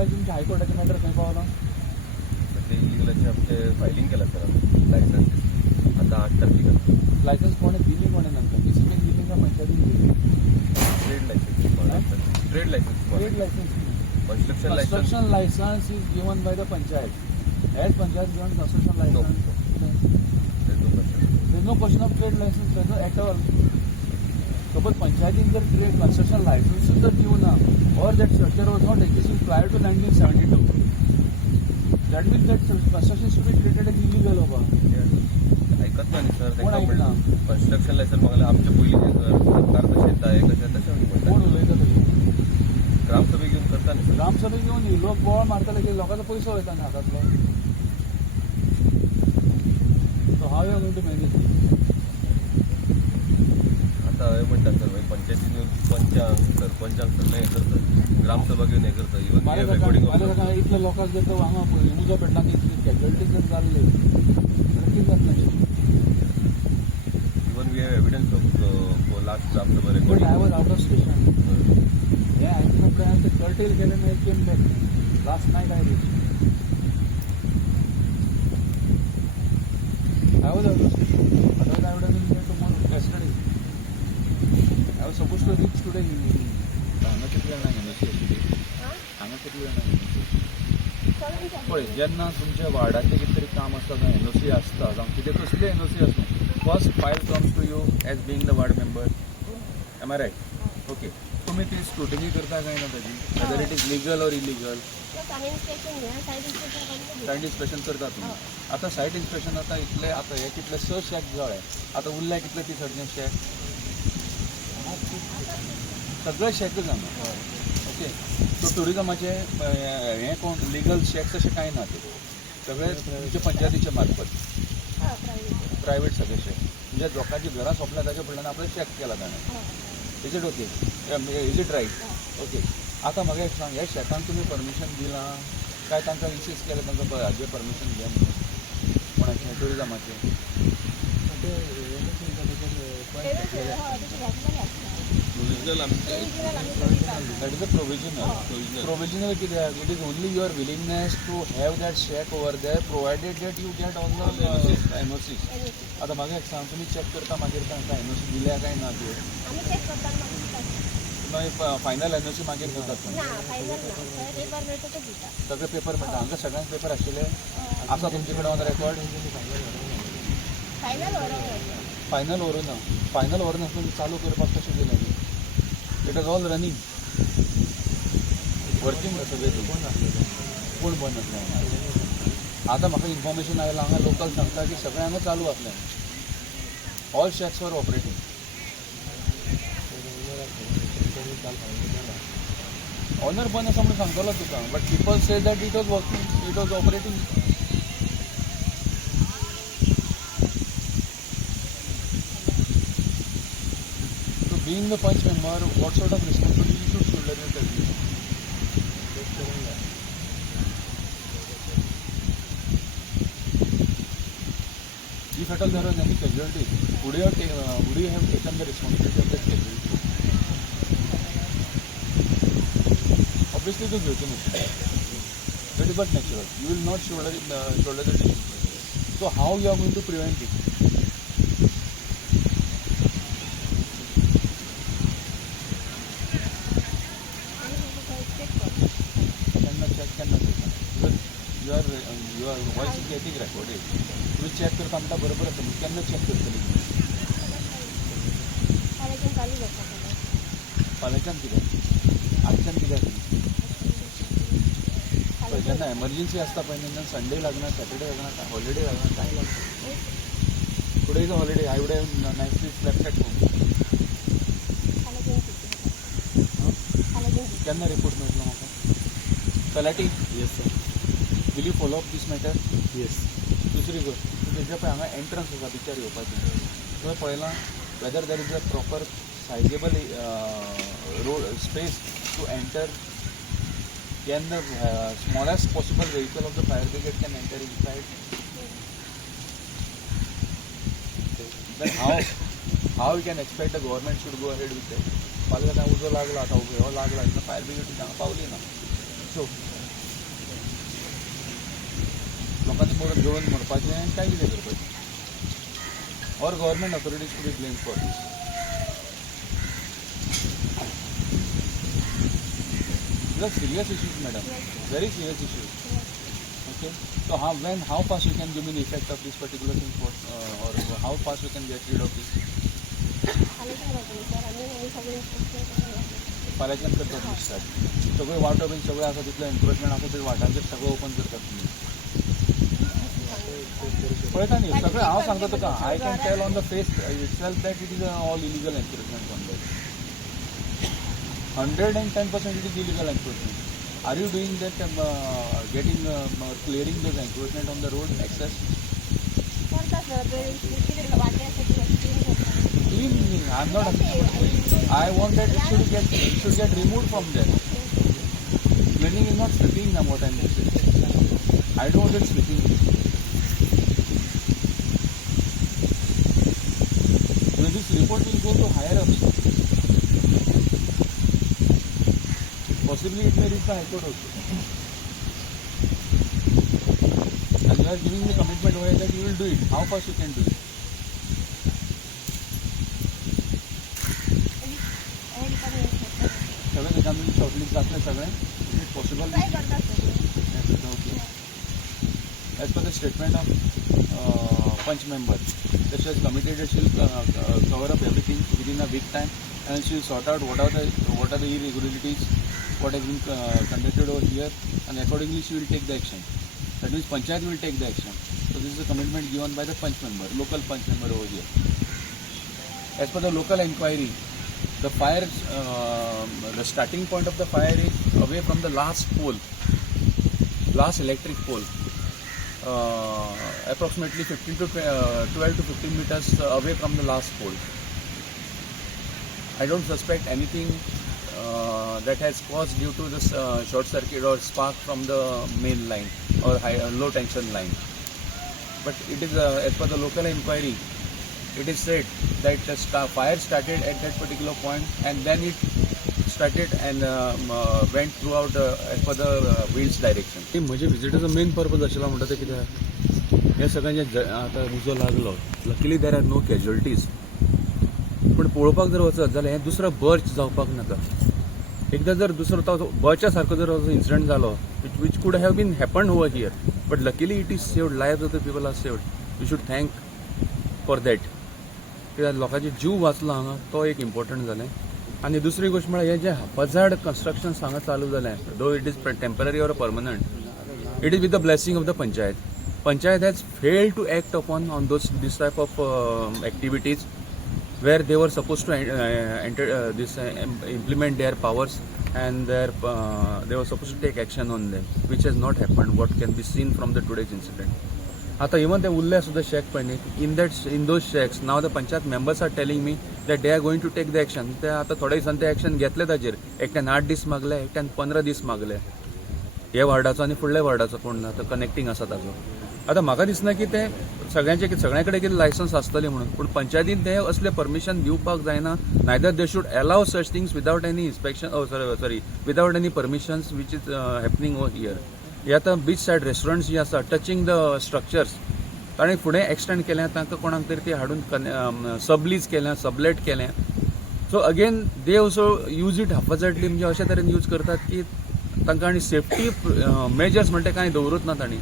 इलिगलाचे तुमच्या हायकोर्टाचे मॅटर खंय पावला? ते इलिगलाचे आमचे फायलिंग केला सर लायसन्स आता 8 तारखेला. लायसन्स कोणे दिली कोणे नंतर डिसिप्लिन दिली का पंचायतीन दिली? Trade licence. Trade licence. Trade licence. Construction license. Construction license is given by the panchayat. Has panchayat given construction No. license? There's no question. There is no question of trade license. There is no at all. Suppose panchayatin जर trade construction license जर given or that structure was not existing prior to 1972, that means that construction should be treated as illegal over. ऐकत नाही sir. कोण ऐकणार? Construction licence मागला आमच्या पहिले सरकार शेत आहे कशा कोण उलयता तरी? ग्रामसभे घेऊन करता नाही. ग्रामसभे घेऊन लोक बोवाळ मारताले की लोकांचा पैसो वयता न्ही हातांतलो. So how you are going to manage? आता हे म्हणतात सर पंचायतीन पंचांग सरपंचांक सगळं हे करतात ग्रामसभा घेऊन हे करतात. इव्हन रेकॉर्डिंग इतल्या लोकांक जर हांगा उजो पेटला की कॅज्युअलिटीज जर जाल्ले नक्कीच जातले. Even we have evidence of last gram sabha but recording. I was out of station. Yeah, I think I have to curtail Kellen. I came back. Last night I reached. I was out of station. Otherwise I would have been there tomorrow, yesterday. I was supposed to reach today evening. हांगा कितले जाणां NOC हांगा कितले जाणां पळय जेन्ना तुमच्या वार्डातलें कितें तरी काम आसता जावं एनओसी आसता जावं कितें कसली एनओसी आसूं first file comes to you as being the ward member. Am I right? Okay. तुम्ही ती स्क्रुटिनी करता काय ना त्याची whether it is legal or illegal? Site inspection करता तुम्ही. आता सायट इन्स्पेक्शन आता इतले आता हे कितले 6 शेक जळ्ळे आता उरले कितले ती सगळे शेक सगळे शेकच हांगा. ओके. सो टुरिजमाचे हे कोण लिगल शेक्स अशें कांय ना ते सगळे तुमच्या पंचायतीचे मार्फत प्रायवेट सगळे शेक म्हणजे लोकांची घरां सोंपल्या ताच्या फुडल्यान आपले चॅक केला ताणें. Is it okay? Is it right? Okay. आता म्हाका एक सांग ह्या शेतांक तुमी परमिशन दिलां काय तांकां इन्सिस्ट केलें तांकां हाजेर परमिशन घे म्हणून कोणाचें टुरिजमाचें? दॅट इज अ प्रोविजनल कित्याक? It is only your willingness to have that shack over there provided that you get all the NOC. आता म्हाका एक सांग तुमी चॅक करता मागीर तांकां एनओसी दिल्या काय ना त्यो मागीर फायनल एनओसी मागीर करतात सगळे पेपर मेळटा हांगा सगळ्यांक पेपर आशिल्ले आसा तुमचे कडेन ऑन रेकॉर्ड? फायनल व्हरूं ना. फायनल व्हरून तुमी चालू करपाक कशें दिलें? It is all running working सगळे कोण बंद आसलें? आतां म्हाका इन्फॉर्मेशन आयलां हांगा लोकल सांगता की सगळें हांगा चालू आसलें. All shacks were operating. Owner बंद आसा म्हणून सांगतलो तुका but people say that it was working it was operating. So being the punch member, what sort of responsibility you should shoulder your country? If at all there was any casualty, would you have taken the responsibility of that casualty? Obviously to guilty nature. That is but natural. You will not shoulder the disease. So how you are going to prevent it? Your voice is getting recorded. तुम्ही check करता म्हणटा बरोबर आसा केन्ना check करतली? फाल्यांच्यान कित्याक? आजच्यान कित्याक? जेन्ना एमर्जन्सी आसता पळय तेन्ना संडे लागना सॅटर्डे लागना हॉलिडे लागना कांय लागना. Today is a holiday. I would have nicely slept at home. केन्ना रिपोर्ट मेळटलो म्हाका? तलाटी? Yes sir. Will you follow up this matter? Yes. दुसरी गोष्ट तुझ्या पळय हांगा एंट्रन्स आसा बिचार येवपाचें थंय पळयलां whether there is a proper sizeable road space to enter can the smallest possible vehicle of the fire brigade can enter inside? Then how we can expect the government should go ahead with that? पालका काय उजो लागला आता हो लागला fire brigade हांगा पावली ना. So लोकांनी घेऊन मरपाचें आनी काय कितें करपाचें or government authorities to be blame for this. These are serious issues, madam. Very serious issues. Okay. So how fast you can give me the effect of this particular thing, or how fast you can get rid of this? फाल्याच्यान करतात start. सगळे वाटो bin सगळे आसा तितले encroachment आसा ते वाटांचेर सगळं open करतात तुमी. पळयता न्ही सगळें हांव सांगता तुका. I can tell on the face itself that it is all illegal encroachment on that. 110% it is illegal encroachment. Are you doing that, clearing those encroachment on the road access? Clean, I'm not. I want that it should get removed from there. Cleaning is not sweeping, what I'm saying. I don't want it sweeping. So this report will go to higher ups. Possibly it may reach the High Court also. And you are giving me commitment over that you will do it. How fast you can do it? सगळे त्याच्यामध्ये shortlist जातले सगळे. Is it possible? Okay. As per the statement of Punch member, that she has committed that she will cover up everything within a week time and she will sort out what are the irregularities, what has been conducted over here, and accordingly she will take the action. That means Panchayat will take the action. So this is a commitment given by the Punch member, local Punch member over here. As per the local inquiry, the fire, the starting point of the fire is away from the last pole, last electric pole, approximately 12 to 15 meters away from the last pole. I don't suspect anything that has caused due to this short circuit or spark from the main line or low tension line. But it is as per the local inquiry, it is said that the fire started at that particular point and then it started and went throughout as per the wind's direction. म्हजे विजिटाचो main purpose आशिल्लो म्हणटा ते कितें हे सगळ्यांचे आतां उजो लागलो. Luckily there are no casualties. पूण पळोवपाक जर वचत जाल्यार हें दुसरो बर्च जावपाक नाका. एकदां जर दुसरो तो बर्चा सारको जर इन्सिडंट जालो which could have been happened over here, but luckily it is saved. Lives of the people are saved. We should thank for that. कित्याक लोकांचे जीव वाचलो हांगा तो एक इम्पॉर्टंट जालें. आनी दुसरी गोष्ट म्हळ्यार हें जें हजार्ड कन्स्ट्रक्शन हांगा चालू जालें, though it is temporary or permanent, it is with the blessing of the panchayat. Panchayat has failed to act upon on this type of activities where they were supposed to implement their powers and they were supposed to take action on them, which has not happened. What can be seen from the today's incident. आता even the उरले सुद्धा शेक पळय in those shacks now the Panchayat members are telling me that they are going to take the action. ते आता थोड्या दिसांनी ते action घेतले ताजेर. एकट्यान 8 दीस मागले, एकट्यान 15 दीस मागले. हे वार्डाचो आनी फुडल्या वार्डाचो कोण ना तो कनेक्टिंग आसा ताजो. आता म्हाका दिसना की ते सगळ्या कडेन कितें लायसन्स आसतली म्हणून, पूण पंचायतीन ते असले परमिशन दिवपाक जायना. Neither they should allow such things without any inspection without any permissions which is happening over here. हे आतां बीच सायड रेस्टॉरंट्स जी आसा टचिंग द स्ट्रक्चर्स ताणें फुडें एक्सटेंड केल्या, तांकां कोणाक तरी ते हाडून सबलीज केल्या, सबलेट केल्या. So again they also use it haphazardly, म्हणजे अशा तरेन यूज करतात की तांकां आनी सेफ्टी मेजर्स म्हणटा कांय दवरूच ना तांणी.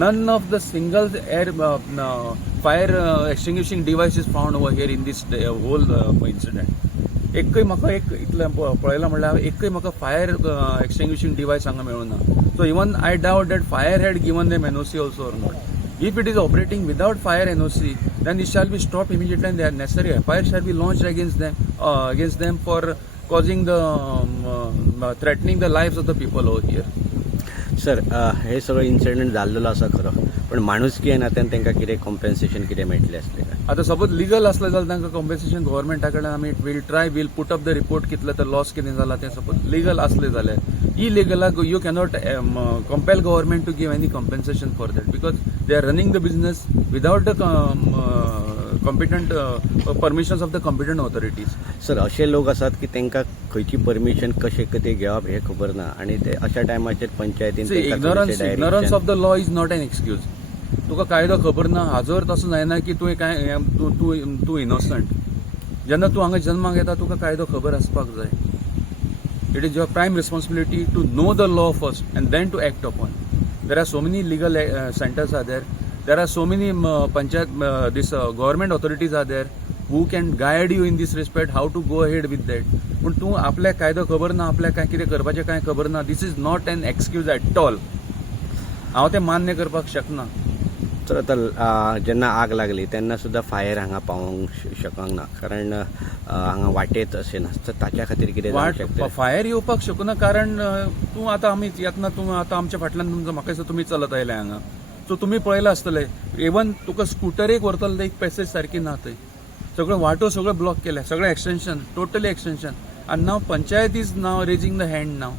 None of the single fire extinguishing device is found over here in this whole incident. एकय म्हाका इतलें पळयलां म्हणल्यार एकय म्हाका फायर एक्सटिंग्विशिंग डिवायस हांगा मेळूना. So even I doubt that fire had given them NOC also or not. If it is operating without fire NOC, then it shall be stopped immediately and the necessary FIR shall be launched against them for causing the threatening the lives of the people over here. Sir हे सगळं incident जाल्लो आसा खरो, पण माणुसकी नात्यान तांकां कितें कॉम्पेन्सेशन कितें मेळटलें आसलें काय? आता सपोज लिगल असलें जाल्यार तांकां कॉम्पेन्सेशन गव्हर्मेंटा कडल्यान आमी will put up the report कितले तर लॉस कितें जाला तें सपोज लिगल असलें जाल्यार. इलिगलाक you cannot compel government to give any compensation for that because they are running the business without the competent permissions of the competent authorities. Sir असे लोक आसात की तांकां खंयची परमिशन कशें कितें घेवप हें खबर ना, आनी ते अशा टायमाचेर पंचायतीन ignorance of the law is not an excuse. तुका कायदो खबर ना हाजर तसो जायना की तुवें काय तूं इनोसंट. जेन्ना तूं हांगा जल्माक येता तुका कायदो खबर आसपाक जाय. It is your prime responsibility to know the law first and then to act upon. There are so many legal centres are there. There are so many panchayat this government authorities are there who can guide you in this respect how to go ahead with that. पण तूं आपल्याक कायदो खबर ना, आपल्याक काय कितें करपाचें कांय खबर ना. This is not an excuse at all. हांव तें मान्य करपाक शकना. तर आता जेन्ना आग लागली तेन्ना सुद्धा फायर हांगा पावोंक शकूंक ना, कारण हांगा वाटेत अशें नासता. ताच्या खातीर कितें जावंक शकता? फायर येवपाक शकना, कारण तूं आतां आमी येतना तूं आतां आमच्या फाटल्यान तुमचो म्हाका दिसता तुमी चलत आयले हांगा. सो तुमी पळयलां आसतलें इवन तुका स्कुटरेक व्हरतलो ते एक पॅसेज सारकी ना थंय. सगळं वाटो सगळं ब्लॉक केल्या, सगळें एक्सटेंशन, टोटली एक्सटेंशन. आनी now panchayat is now raising the hand now.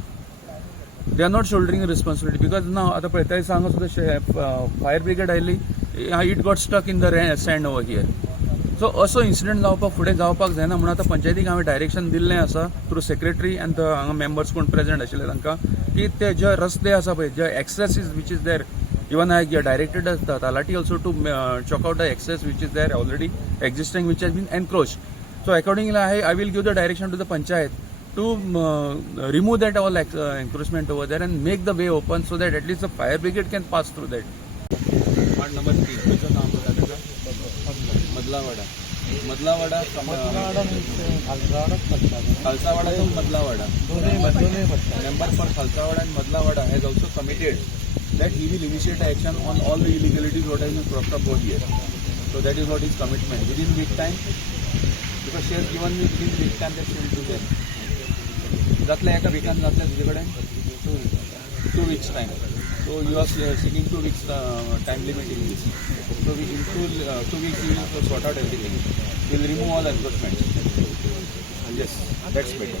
They are not shouldering responsibility because now आतां पळय ते सांगा सुद्दां फायर ब्रिगेड आयली, it got stuck in the sand over here. So असो इन्सिडंट जावपाक फुडें जावपाक जायना म्हणून आतां पंचायतीक हांवें डायरेक्शन दिल्लें आसा थ्रू सेक्रेटरी आनी हांगा मेंबर्स कोण प्रेझेंट आशिल्ले तांकां की ते जे रस्ते आसा पळय, जे accesses which is there, even I directed the Talati also to chalk out the excess which is there already existing, which has been encroached. So accordingly, I will give the direction to the panchayat to remove that all encroachment over there and make the way open so that at least the fire brigade can pass through that. Ward number 3, तुझं नाव बघा त्याचं. मदलावाडा. मदलावाडा खालसावाडा to मदलावाडा. Member for Khalsawada and Madlawada has also committed that he will initiate action on all the illegalities what has been cropped up over here. So that is what his commitment. Within week time, because she has given me within week time that she will do that. जातल्या एका weekend जातल्या तुझे कडेन 2 weeks time. So you are seeking 2 weeks time limit in this. So in 2 weeks you will sort out everything. You will remove all encroachments. Yes, that's better.